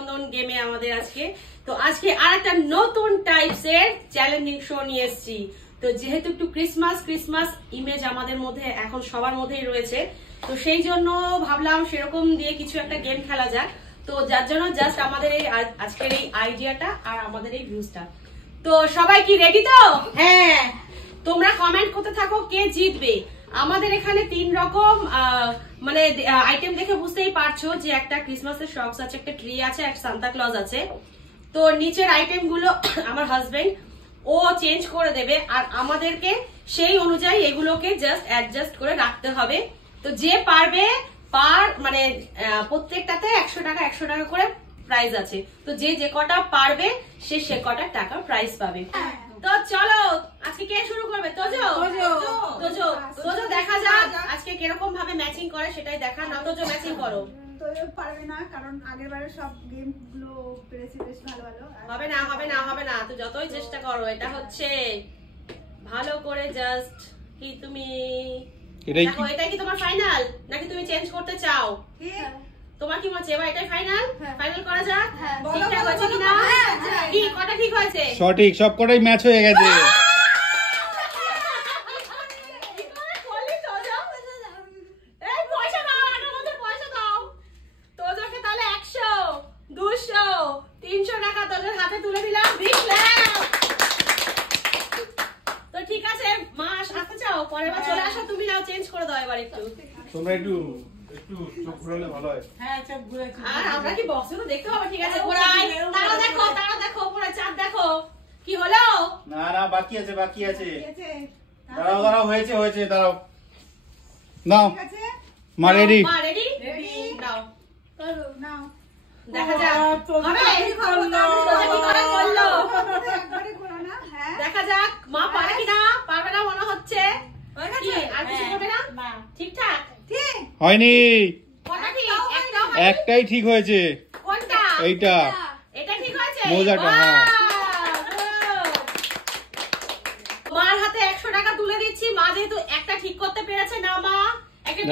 চন্দন গেমে আমাদের আজকে তো আজকে আরেকটা নতুন টাইপসের চ্যালেঞ্জিং শো নিয়ে এসেছি। তো যেহেতু একটু ক্রিসমাস ইমেজ আমাদের মধ্যে এখন সবার মধ্যেই রয়েছে, তো সেই জন্য ভাবলাম সেরকম দিয়ে কিছু একটা গেম খেলা যাক। তো যার জন্য জাস্ট আমাদের এই আজকের এই আইডিয়াটা আর আমাদের এই ভিউজটা। তো সবাই কি রেডি? তো হ্যাঁ, তোমরা কমেন্ট করতে থাকো কে জিতবে। আমাদের এখানে 3 রকম মানে আইটেম দেখে বুঝতেই পারছো যে একটা ক্রিসমাসের শক্স আছে, একটা ট্রি আছে, একটা সান্তা ক্লজ আছে। তো নিচের আইটেম গুলো আমার হাজবেন্ড ও চেঞ্জ করে দেবে আর আমাদেরকে সেই অনুযায়ী এগুলোকে জাস্ট অ্যাডজাস্ট করে রাখতে হবে। তো যে পারবে মানে প্রত্যেকটাতে 100 টাকা করে প্রাইজ আছে। তো যে কটা পারবে সে কটা টাকা প্রাইজ পাবে। তো চলো আজকে কে শুরু করবে? তোজো দেখা যাক আজকে কিরকম ভাবে ম্যাচিং করে সেটাই দেখা। না তোজো ম্যাচিং করো। তোজো পারবে না কারণ আগেরবারে সব গেম গুলো পেরেছে বেশ ভালো। হবে না তো যতই চেষ্টা করো এটা হচ্ছে ভালো করে জাস্ট কি তুমি দেখো এটা কি তোমার ফাইনাল নাকি তুমি চেঞ্জ করতে চাও? তোমার কি মনে হচ্ছে এবার এটাই ফাইনাল? ফাইনাল করা যাক। ঠিকঠাক হয়েছে কিনা? কি কটা ঠিক হয়েছে? সঠিক, সব কটাই ম্যাচ হয়ে গেছে। তোমরা একটু চোখ ঘোরালে ভালো হয়। হ্যাঁ চোখ ঘুরে আর আমরা কি বক্সে তো দেখতে হবে। ঠিক আছে ঘোরাই, তারা দেখো পুরো চাঁদ দেখো। কি হলো? না বাকি আছে দাঁড়াও হয়েছে দাঁড়াও নাও। ঠিক আছে মা রেডি নাও করো নাও দেখা যাক দেখা যাক মা পারে কিনা। পারবে না মনে হচ্ছে। আর কিছু করবে না? ঠিকঠাক হয়নি, একটাই ঠিক হয়েছে। কোনটা? এইটা এটা ঠিক হয়েছে মোজাটা। হ্যাঁ মার হাতে 100 টাকা তুলে দিচ্ছি। মা যেহেতু একটা ঠিক করতে পেরেছে না মা একটা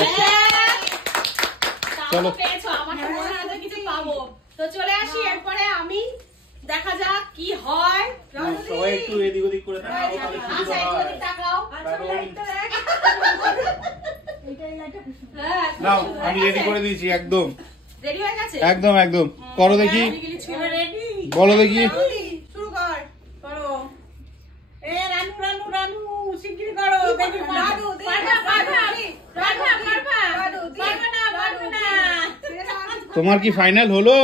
চলো পেয়েছো। আমার তো মনে হয় কিছু পাবো। তো চলে আসি এরপরে আমি দেখা যাক কি হয়। সবাই একটু এদিক ওদিক করে তাকাও তাহলে সুবিধা হয়। তাকাও নাও আমি রেডি করে দিয়েছি। একদম রেডি হয়ে গেছে। একদম করো দেখি, বলো দেখি। শুরু কর। করো এ রানু শিগগির করো। দেখি তোমার কি ফাইনাল হলো?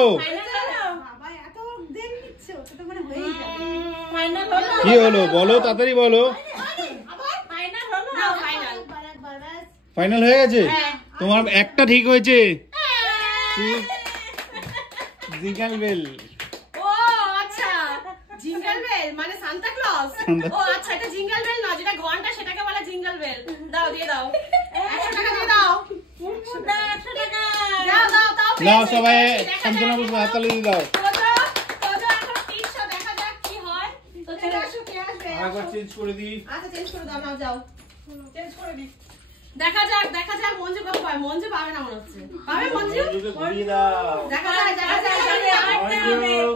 কি হলো বলো, তাড়াতাড়ি বলো। ফাইনাল হয়ে গেছে। তোমার একটা ঠিক হয়েছে। Jingle bell. ও আচ্ছা জিঙ্গল বেল মানে সান্তা ক্লজ। ও আচ্ছা এটা জিঙ্গল বেল না, যেটা ঘন্টা সেটাকে বলে জিঙ্গল বেল। দাও দিয়ে দাও 100 টাকা দিয়ে দাও। 100 টাকা দাও নাও সবাই সান্তনা বুঝবে হাততালি দিয়ে দাও। তোজো এখন 300 দেখা যাক কি হয়। তো চলে আসো কে আসবে। আরেকবার চেঞ্জ করে দিই। আচ্ছা চেঞ্জ করে দাও। নাও যাও চেঞ্জ করে দি। দেখা যাক মঞ্জু কত পায়। মঞ্জু পাবে না মনে হচ্ছে। পাবে মঞ্জু? ঘুরিয়ে দাও। দেখা যাক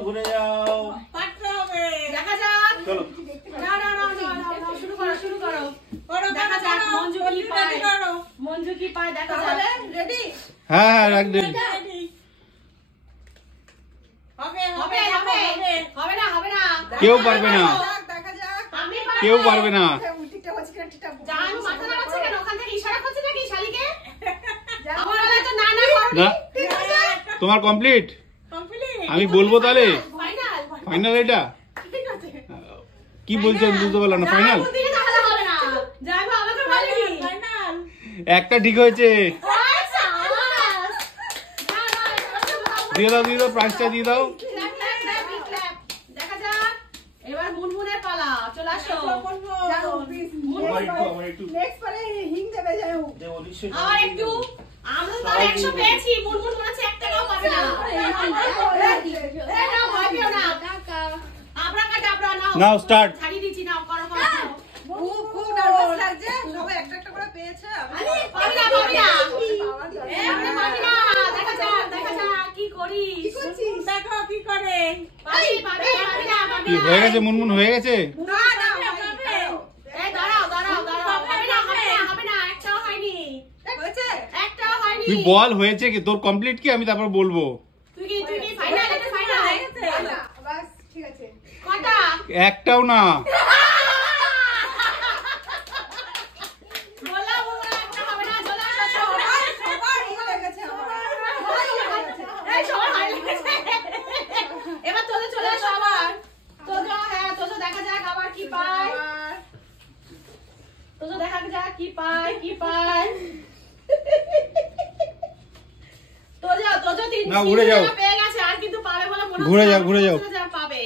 ঘুরে যাও। পারতে হবে। দেখা যাক। চলো না শুরু করো। দেখা যাক মঞ্জু কি পায় দেখা যাক। রেডি? হ্যাঁ একদম। হবে না কেউ পারবে না। কেউ পারবে না। মাথা নাড়াচ্ছে কেন? ওখান থেকে ইশারা করছে নাকি শালিকে? না তোমার কমপ্লিট। আমি বলবো তাহলে ফাইনাল। এটা কি বলছেন বুঝতে পারলাম না। ফাইনাল একটা ঠিক হয়েছে। দিয়ে দাও প্রাইসটা দিয়ে দাও। দেখা যাক এবার মুনমুনের পালা। চলে আসো। আর একটু আমরা তো 100 পেয়েছি। মুনমুন মনে হচ্ছে 1 টাকাও পাবে না। নাও স্টার্ট। ছাড়িয়ে দিচ্ছি। নাও করো। খুব নার্ভাস লাগছে। সবাই একটা করে পেয়েছে। পাবি না। দেখা যাক কি করি। দেখো কি হয়ে গেছে মুনমুন হয়ে গেছে? না না এই দাঁড়াও দাঁড়াও দাঁড়াও, হবে না হবে না হবে না, একটাও হয়নি, হয়েছে একটাও হয়নি। তুই বল হয়েছে কি, তোর কমপ্লিট কি, আমি তারপর বলবো। তুই কি ফাইনাল? এটা ফাইনাল না বাস ঠিক আছে কটা? একটাও না। বলা বলা একটা হবে না, চলে আসো। সবার হয়ে গেছে আমার এই সবার হয়ে গেছে। এবার তোদের চলে আসো আবার। তোদের হ্যাঁ তোদের দেখা যাক আবার কি পায়। তোদের দেখা যাক কি পায় কি পায়। তোজো তিন না, ঘুরে যাও। পেয়ে গেছে, আর কিন্তু পাবে বলে মনে হচ্ছে ঘুরে না। যাও, ঘুরে যাও। তোজো যা পাবে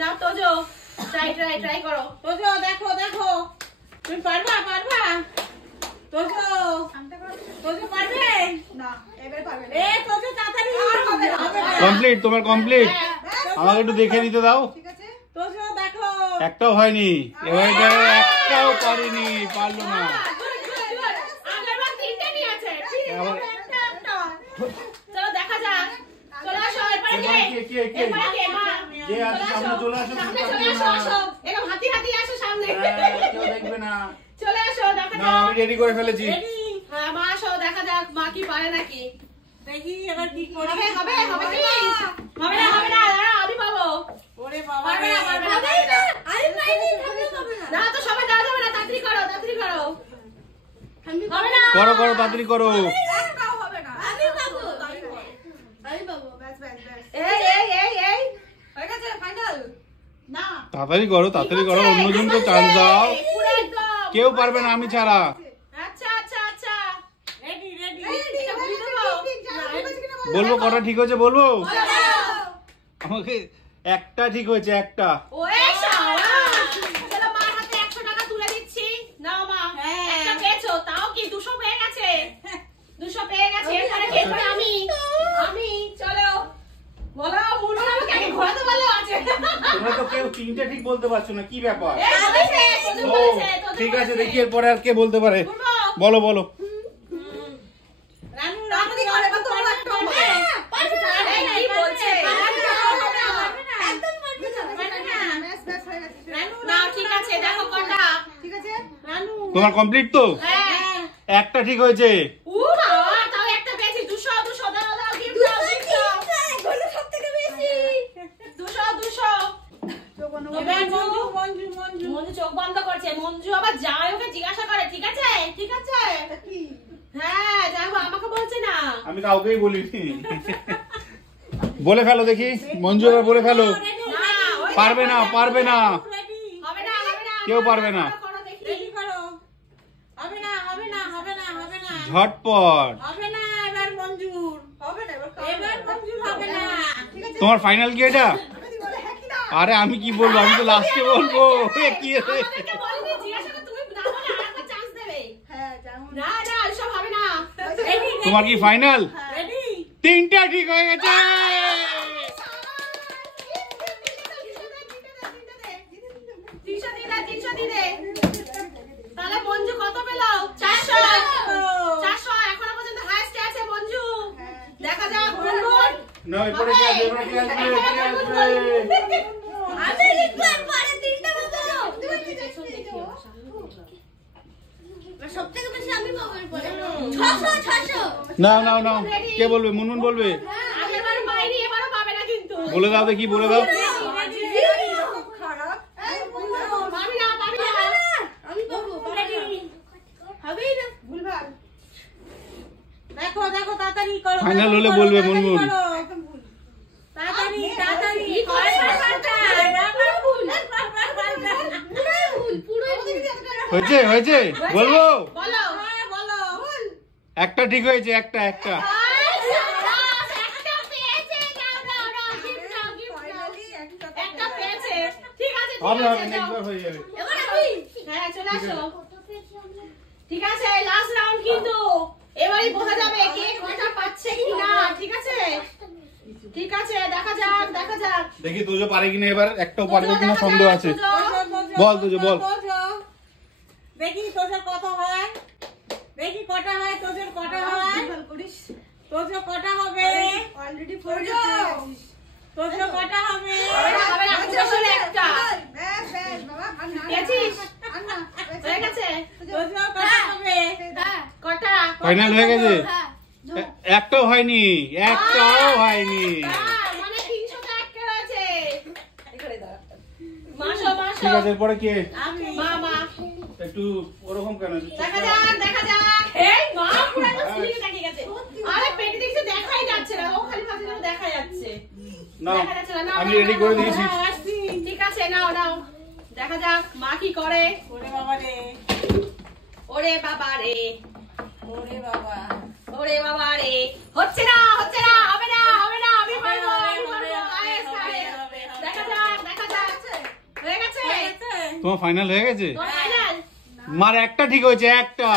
না। তোজো ট্রাই করো। তোজো দেখো দেখো তুমি পারবা পারবা তোজো শান্ত করো তোজো পারবে না এবারে পারবে এ তোজো তাড়াতাড়ি আর হবে না, হবে না। কমপ্লিট, তোমার কমপ্লিট। হ্যাঁ, আমাকে একটু দেখে নিতে দাও। ঠিক আছে তোজো দেখো একটাও হয়নি, এবার এটা একটাও পারিনি, পারলো না। good, good, good। আগেরবার তিনটে নিয়েছে, ঠিক আবার- আছে, একটা। চলো দেখা যাক। চলে আসো, এরপরে কে? কে? এরপরে কে? মা। যে আছে সামনে চলে আসো, সামনে তুমি চলে আসো, আসো। এরকম হাতি হাতি আসো সামনে। কেউ দেখবে না। চলে আসো, দেখা না, যাক। আমি রেডি করে ফেলেছি। রেডি হ্যাঁ, মা আসো, দেখা যাক মা কি পারে নাকি। দেখি এবার কি করি হবে কি? হবে না, দাঁড়াও, আমি পাবো। ওরে বাবা পারবে রে না, পারবে না, পারবে না। না তো সবাই দেওয়া যাবে না, তাড়াতাড়ি করো। হবে না। করো তাড়াতাড়ি করো। একটাও হবে না আমি পাবো। ব্যাস ব্যাস ব্যাস এই। হয়ে গেছে ফাইনাল না তাড়াতাড়ি করো, অন্যজনকে চান্স দাও। পুরো একদম। কেউ পারবে না আমি ছাড়া। আচ্ছা। রেডি রেডি এটা বুঝে দেবো। বলবো কটা ঠিক হয়েছে, বলবো। বলো। আমাকে একটা ঠিক হয়েছে, একটা। ওরে শাবাশ। চলো মার হাতে 100 টাকা তুলে দিচ্ছি। নাও মা। হ্যাঁ। একটা পেয়েছো, তাও কি 200 পেয়ে গেছে। 200 পেয়ে গেছে। এরপরে আমি। চলো। বলো মুরমুর আমাকে আগে ঘোরাতে বলো আছে। তোমরা তো কেউ তিনটে ঠিক বলতে পারছো না, কি ব্যাপার? এই বলেছে, তোদের ও বলেছে, তোদের ঠিক আছে, বলেছে। দেখি এরপরে আর কে বলতে পারে। বলবো। বলো। রানু তাড়াতাড়ি করে বা তোমরা একটু হবে এই কি বলছে? একদম পারবে না ব্যাস ব্যাস হয়ে গেছে রানু না ঠিক আছে, দেখো কটা। ঠিক আছে রানু তোমার কমপ্লিট তো? হ্যাঁ। একটা ঠিক হয়েছে। বাবা, তাও একটা পেয়েছি। 200 দাও, গিফট দাও। 200 এবার মঞ্জু মঞ্জু চোখ বন্ধ করছে। মঞ্জু আবার যায় ওকে জিজ্ঞাসা করে, ঠিক আছে? কি হ্যাঁ, যাই হোক, আমাকে বলছে না। আমি কাউকেই বলিনি। বলে ফেলো দেখি, মঞ্জু এবার বলে ফেলো। না, ওই পারবে না। রেডি হবে না। কেউ পারবে না। করো দেখি। রেডি করো হবে না ঝটপট। হবে না এবার মঞ্জুর হবে না এবার এবার মঞ্জুর হবে না ঠিক আছে তোমার ফাইনাল কি এটা? যদি বলে হ্যাঁ কি না আরে আমি কি বলবো, আমি তো লাস্টে বলবো। এ কি রে? আমাদেরকে বলেনি, জিজ্ঞাসা করে তুমি না বলে আরেকবার চান্স দেবে। হ্যাঁ যেমন না, এসব হবে না। রেডি তোমার কি ফাইনাল? রেডি তিনটা ঠিক হয়ে গেছে। 300 দিয়ে দে। তাহলে মঞ্জু কত পেলো? 400। 400 এখনো পর্যন্ত হাইস্টে আছে মঞ্জু। দেখা যাক গুনগুন। না, এরপরে কি আসবে? এরপরে কি আসবে? কি আসবে? আমি লিখলাম পরে 3টা মতো। সবথেকে বেশি আমি পাবো এরপরে 600 নাও। কে বলবে? মুনমুন বলবে। আগেরবার পাইনি, এবারও পাবে না কিন্তু। বলে দাও দেখি, বলে দাও। খারাপ এই পাবি না। আমি পাবো হবেই না ভুলভাল দেখো তাড়াতাড়ি করো ফাইনাল হলে বলবে মুনমুন। একদম ভুল তাড়াতাড়ি কি করে হয়েছে বলবো। বলো। বলো একটা ঠিক হয়েছে, একটা। একটা পেয়েছে। দাও, gift দাও। ফাইনালি একটা একটা পেয়েছে। ঠিক আছে, হবে যাও। নেক্সট বার হয়ে যাবে। এবার আমি। হ্যাঁ, চলে আসো। ঠিক আছে, লাস্ট রাউন্ড কিন্তু। এবারই বোঝা যাবে কে কটা পাচ্ছে কি না। ঠিক আছে, দেখা যাক। দেখি তুজো পারে কিনা, এবার একটাও পারবে কিনা সন্দেহ আছে। বল তুজো, বল। দেখি তোজোর কত হয় দেখি কটা হয় তোজোর কটা হয় ভুলভাল করিস তোজো কটা হবে অলরেডি 4 পেয়ে গেছিস তোদের কটা হবে? হবে না, খুব বেশি হলে একটা। ব্যাস, ব্যাস, বাবা, আর না, পেয়েছিস? আর না, হয়ে গেছে? তোদের কটা হবে? হ্যাঁ কটা? ফাইনাল হয়ে গেছে? হ্যাঁ একটাও হয়নি, একটাও হয়নি। মানে 300 টা একটা রয়েছে। মাসো, মাসো। ঠিক আছে, এরপরে কে? আমি। মা। একটু ওরকম কেন? দেখা যাক, দেখা যাক। এই মা পুরো একদম সিলিংয়ে তাকিয়ে গেছে। আরে পেটে দেখছি দেখাই যাচ্ছে না, ও খালি ভাবছে যেন দেখা যাচ্ছে। নাও, দেখা যাচ্ছে না, নাও, আমি নাও, রেডি নাও, করে নাও, দিয়েছি। নাও, আসছি। ঠিক আছে, নাও, নাও। দেখা যাক মা কি করে। ওরে বাবা রে, ওরে বাবা রে, ওরে বাবা। ওরে বাবা রে। হচ্ছে না, হচ্ছে না, হবে না, হবে না, আমি পারবো, আমি পারবো। আয়েস, আয়েস। দেখা যাক, দেখা যাক। হয়ে গেছে? তোমার ফাইনাল হয়ে গেছে? তোমার ফাইনাল? মার একটা ঠিক হয়েছে, একটা।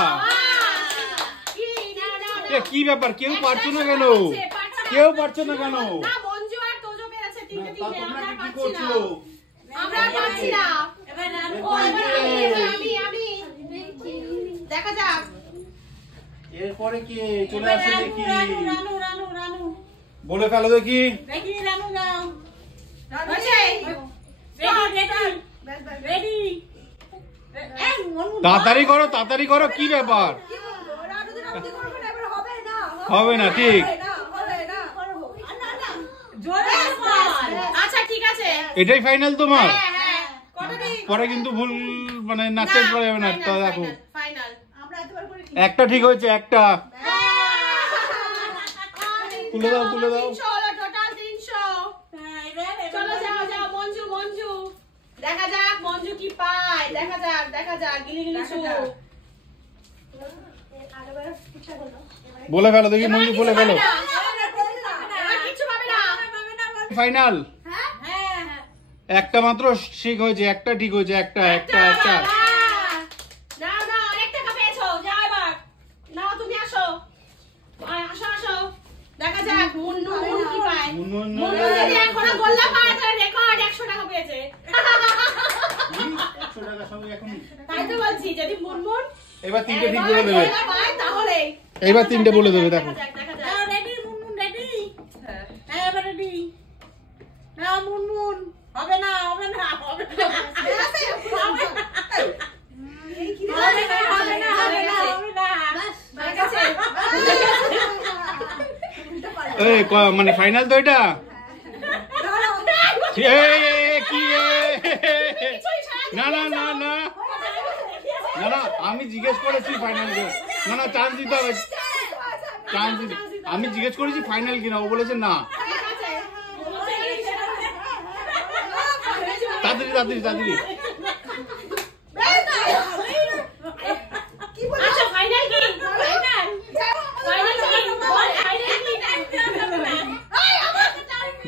কি? নাও, নাও, এ, নাও। কি ব্যাপার, কেউ পারছো না কেন? পারছে না। কেউ পারছো না কেন? না, মঞ্জু আর তোজো পেরেছে তিনটে তা তিনটে, তোমরা আমরা কি পারছি না। করছো? আমরা আর পারছি না। এবার রানু। ও, এবার আমি। দেখা যাক। এরপরে কে চলে এবার আসে রানু, দেখি? রানু, রানু, রানু। বলে ফেলো দেখি। দেখি রানু যাও। হয়েছে? রেডি, রেডি, ব্যাস, ব্যাস। রেডি। এই মনু। তাড়াতাড়ি করো, তাড়াতাড়ি করো, কি ব্যাপার? কি বলবো? ওরা আরো দিন আপনি করবে না, এবার হবে না, হবে না, ঠিক। হবে না, হবে না। আর না, না। জোরে বল। আচ্ছা ঠিক আছে। এটাই ফাইনাল তোমার? হ্যাঁ, হ্যাঁ। কটা দিন? পরে কিন্তু ভুল মানে নাচতে পড়ে যাবে না, তো দেখো। ফাইনাল। আমরা এতবার করে কি? একটা ঠিক হয়েছে, একটা। তুলে দাও, তুলে দাও। 300 হলো, টোটাল 300। হ্যাঁ, এবার চলো যাও, যাও, মঞ্জু, মঞ্জু। দেখা যাক মঞ্জু কি পায়। দেখা যাক, দেখা যাক, গিলি গিলি শু। আগেরবার ঠিকঠাক হলো। বলে ফেলো দেখি, মঞ্জু বলে ফেলো। এবার কিচ্ছু পাবে না। ফাইনাল হ্যাঁ। একটা মাত্র ঠিক হয়েছে, একটা ঠিক হয়েছে, একটা। নাও, নাও, অনেকটা পেয়েছো। যাও এবার। নাও, তুমি আসো। আসো, আসো। দেখা যাক মুন্নু কি পায়। মুন্নু মুন্নু যদি এখনো গোল্লা পায় তাহলে রেকর্ড 100 টাকা পেয়েছে। 100 টাকার সঙ্গে এখন তাই তো বলছি, যদি মুনমুন এবার তিনটে ঠিক বলে দেবে। গোল্লা পায় তাহলে এবার তিনটে বলে দেবে, দেখো। দেখা যাক, দেখা যাক। নাও, রেডি, মুনমুন, রেডি। হ্যাঁ, এবার রেডি। নাও, মুনমুন। হবে না, হবে না, হবে না। হবে না। এই কি রে? হবে না, হবে না, হবে না, হবে না। হয়ে গেছে? উল্টো পাল্টা। এই মানে ফাইনাল তো এটা? দাঁড়াও। কি না না না না না না, আমি জিজ্ঞেস করেছি ফাইনাল কি না। না, চান্স দিতে হবে, চান্স দিতে। আমি জিজ্ঞেস করেছি ফাইনাল কিনা, ও বলেছে না। ঠিক আছে। তাড়াতাড়ি, তাড়াতাড়ি, তাড়াতাড়ি। কি বলবো? আচ্ছা, ফাইনাল কি? ফাইনাল? ফাইনাল কি? বল, ফাইনাল কি?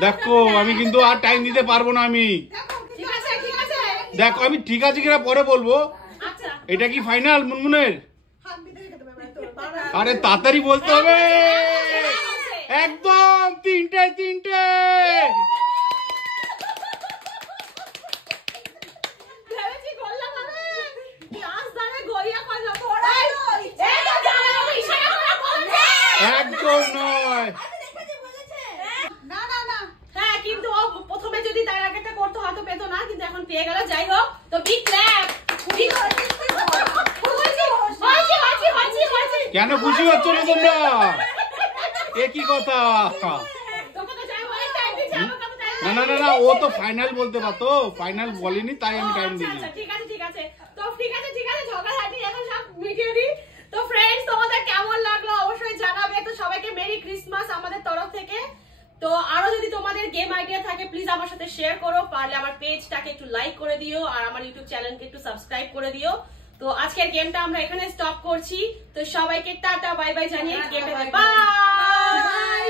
দেখো, আমি কিন্তু আর টাইম দিতে পারবো না আমি। ঠিক আছে, ঠিক আছে। দেখো, আমি ঠিক আছে কিনা পরে বলবো। আচ্ছা। এটা কি ফাইনাল মুনমুনের? হাত দিতে খেতে পারবে না তো। বাবা। আরে তাড়াতাড়ি বলতে হবে। একদম তিনটে। ভেবেছি গোল্লা পাবে। ক্লাস দাঁড়ে গড়িয়া কইলো পড়া। এই তো জানো, ইশারা করে বলছে। একদম নয়। না, না, না। হ্যাঁ, কিন্তু ও প্রথমে যদি তার আগেটা করতে হয়তো পেতো না, কিন্তু এখন পেয়ে গেল। যাই হোক, তো বিগ ক্ল্যাপ। বিগ হয়েছে। কেন খুশি হচ্ছ না তোমরা? এ কি কথা? তোকে তো যাই বলে টাইম দিছি, আমাকে তো টাইম না না না না, ও তো ফাইনাল বলতে পারতো, ফাইনাল বলেনি, তাই আমি টাইম দিই। আচ্ছা, ঠিক আছে, ঠিক আছে। তো ঠিক আছে, ঠিক আছে, ঝগড়াঝাটি এখন সব মিটিয়ে দিই। তো ফ্রেন্ডস, তোমাদের কেমন লাগলো অবশ্যই জানাবে। তো সবাইকে মেরি ক্রিসমাস আমাদের তরফ থেকে। তো আরো যদি তোমাদের গেম আইডিয়া থাকে প্লিজ আমার সাথে শেয়ার করো। পারলে আমার পেজটাকে একটু লাইক করে দিও আর আমার ইউটিউব চ্যানেলকে একটু সাবস্ক্রাইব করে দিও। তো আজকের গেমটা আমরা এখানে স্টপ করছি। তো সবাইকে টাটা বাই বাই জানিয়ে গেমে বাই।